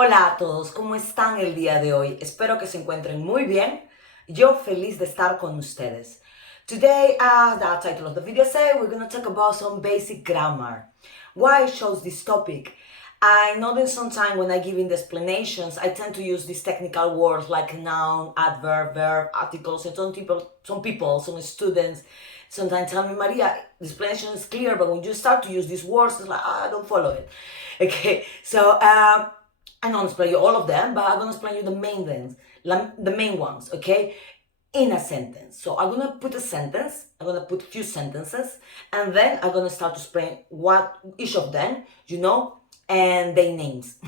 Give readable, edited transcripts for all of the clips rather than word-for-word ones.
Hola a todos, ¿cómo están el día de hoy? Espero que se encuentren muy bien. Yo feliz de estar con ustedes. Today, as the title of the video says, we're going to talk about some basic grammar. Why I chose this topic? I know that sometimes when I give in the explanations, I tend to use these technical words like noun, adverb, verb, articles, and some students sometimes tell me, Maria, the explanation is clear, but when you start to use these words, it's like, I don't follow it. Okay, so I'm gonna explain you all of them, but I'm gonna explain you the main things, the main ones, okay? In a sentence. So I'm gonna put a sentence, I'm gonna put a few sentences, and then I'm gonna start to explain what each of them, and their names,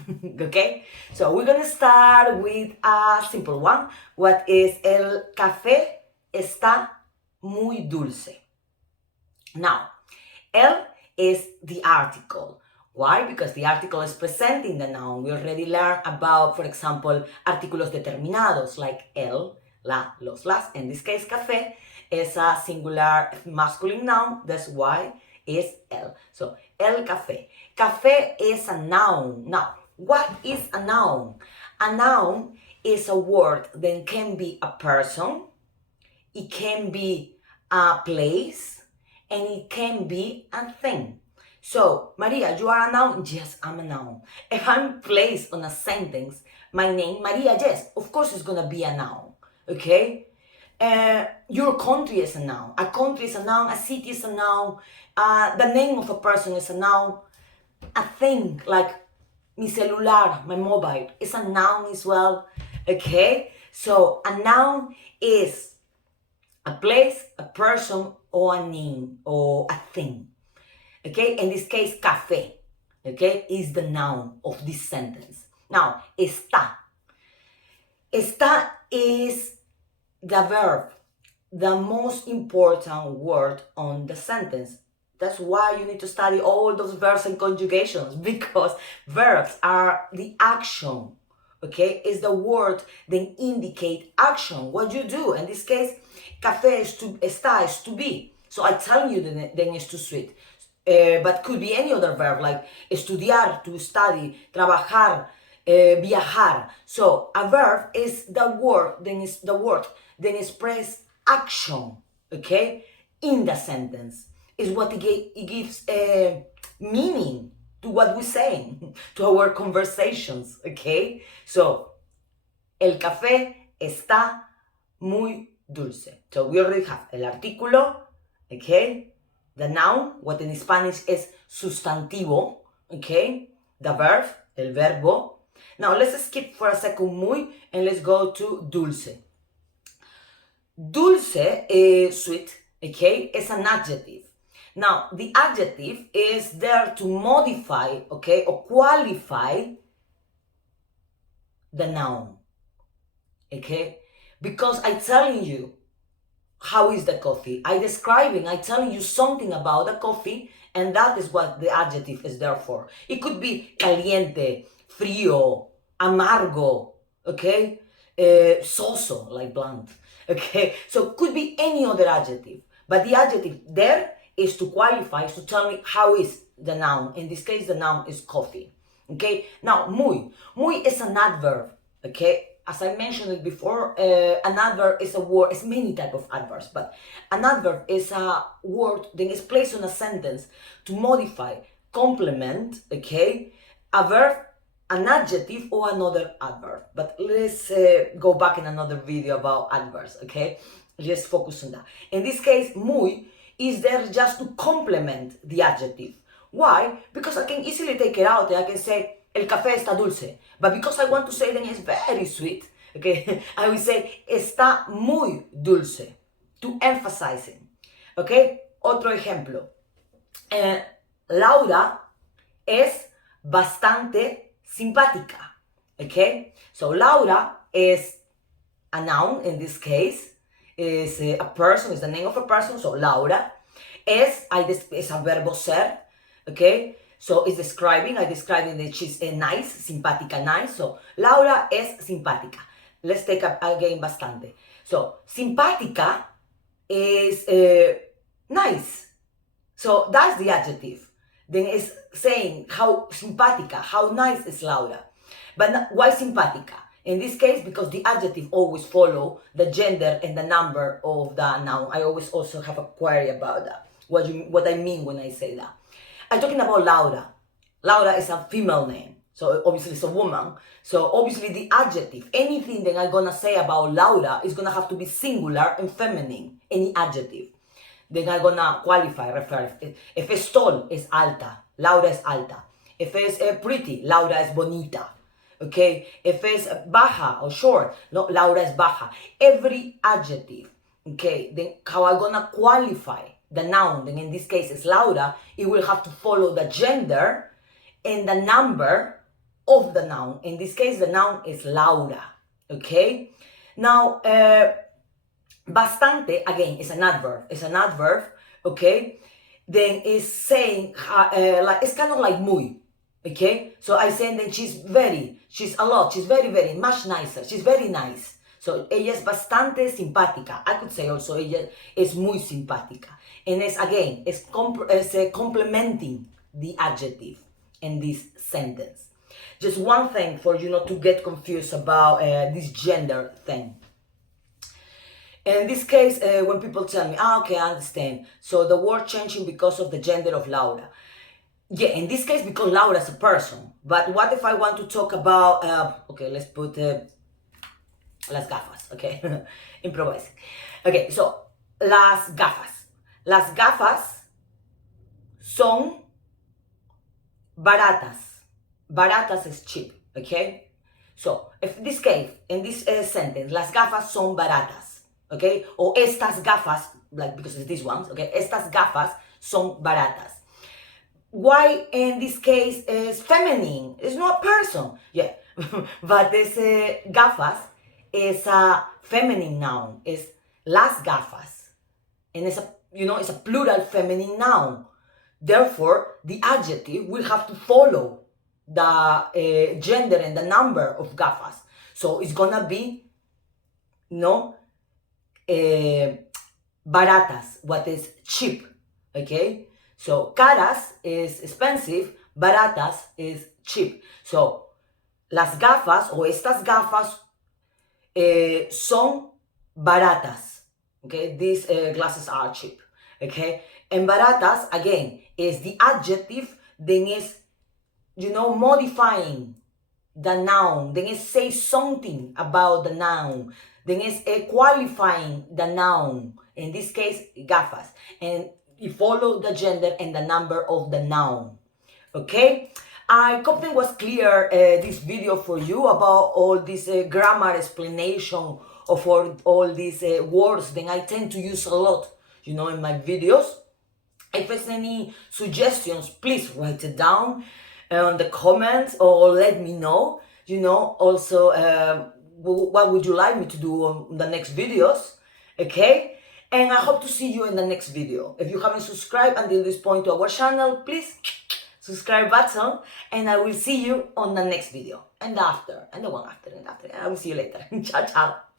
okay? So we're gonna start with a simple one. What is el café está muy dulce? Now, el is the article. Why? Because the article is presenting the noun. We already learned about, for example, artículos determinados like el, la, los, las. In this case, café is a singular masculine noun. That's why it's el. So, el café. Café is a noun. Now, what is a noun? A noun is a word that can be a person, it can be a place, and it can be a thing. So, Maria, you are a noun? Yes, I'm a noun. If I'm placed on a sentence, my name, Maria, yes, of course it's gonna be a noun, okay? Your country is a noun. A country is a noun, a city is a noun, the name of a person is a noun, a thing like mi celular, my mobile, is a noun as well, okay? So, a noun is a place, a person, or a name, or a thing. Okay, in this case, café, okay, is the noun of this sentence. Now, está. Está is the verb, the most important word on the sentence. That's why you need to study all those verbs and conjugations, because verbs are the action, okay? Is the word that indicate action, what you do. In this case, café is to, está is to be. So I tell you then it's to sweet. But could be any other verb like estudiar, to study, trabajar, viajar. So a verb is the word, then express action, okay, in the sentence. Is what it gives meaning to what we're saying, to our conversations, okay? So, el café está muy dulce. So we already have el artículo, okay? The noun, what in Spanish is sustantivo, okay? The verb, el verbo. Now let's skip for a second muy and let's go to dulce. Dulce is sweet, okay? It's an adjective. Now, the adjective is there to modify, okay, or qualify the noun, okay? Because I'm telling you how is the coffee. I telling you something about the coffee, and that is what the adjective is there for. It could be caliente, frío, amargo, okay? Soso, like blunt, okay? So it could be any other adjective, but the adjective there is to qualify, is to tell me how is the noun. In this case, the noun is coffee, okay? Now, muy. Muy is an adverb, okay? As I mentioned it before, an adverb is a word, it's many type of adverbs, but an adverb is a word that is placed on a sentence to modify, complement, okay, a verb, an adjective, or another adverb. But let's go back in another video about adverbs, okay? Let's focus on that. In this case, muy is there just to complement the adjective. Why? Because I can easily take it out and I can say, el café está dulce. But because I want to say that it's very sweet, okay, I will say, está muy dulce, to emphasize it. Okay? Otro ejemplo. Laura es bastante simpática. Okay? So Laura is a noun in this case, is a person, is the name of a person, so Laura. Es a verbo ser, okay? So it's describing that she's nice, simpática, nice. So Laura es simpática. Let's take again bastante. So simpática is nice. So that's the adjective. Then it's saying how simpática, how nice is Laura. But why simpatica? In this case, because the adjective always follow the gender and the number of the noun. I always also have a query about that. What I mean when I say that. I'm talking about Laura. Laura is a female name. So obviously it's a woman. So obviously the adjective, anything that I'm gonna say about Laura is gonna have to be singular and feminine. Any adjective. Then I'm gonna qualify, refer. If it's tall, it's alta. Laura is alta. If it's pretty, Laura is bonita. Okay? If it's baja or short, no, Laura is baja. Every adjective, okay, then how I'm gonna qualify the noun, then in this case it's Laura, it will have to follow the gender and the number of the noun. In this case, the noun is Laura. Okay? Now, bastante, again, is an adverb. It's an adverb, okay? Then it's saying, like, it's kind of like muy, okay? So I say that she's a lot, she's very, much nicer. She's very nice. So ella es bastante simpática. I could say also ella es muy simpática. And it's, again, it's complementing the adjective in this sentence. Just one thing for you not to get confused about this gender thing. In this case, when people tell me, okay, I understand. So the word changing because of the gender of Laura. Yeah, in this case, because Laura is a person. But what if I want to talk about, okay, let's put las gafas, okay? Improvising. Okay, so las gafas. Las gafas son baratas. Baratas is cheap, okay? So, if this case, in this sentence, las gafas son baratas, okay? Or estas gafas, like because it's these ones, okay? Estas gafas son baratas. Why in this case is feminine? It's not a person, yeah. But this gafas is a feminine noun. It's las gafas. And it's a, it's a plural feminine noun. Therefore, the adjective will have to follow the gender and the number of gafas. So it's gonna be, baratas, what is cheap, okay? So caras is expensive, baratas is cheap. So las gafas o estas gafas son baratas, okay? These glasses are cheap, okay? And baratas, again, is the adjective, then is, modifying the noun, then it says something about the noun, then it's qualifying the noun, in this case, gafas, and you follow the gender and the number of the noun, okay? I hope it was clear, this video for you about all this grammar explanation of all these words that I tend to use a lot, in my videos. If there's any suggestions, please write it down on the comments or let me know. Also, what would you like me to do on the next videos, okay? And I hope to see you in the next video. If you haven't subscribed until this point to our channel, please subscribe button, and I will see you on the next video, and after, and the one after, and after. I will see you later. Ciao, ciao.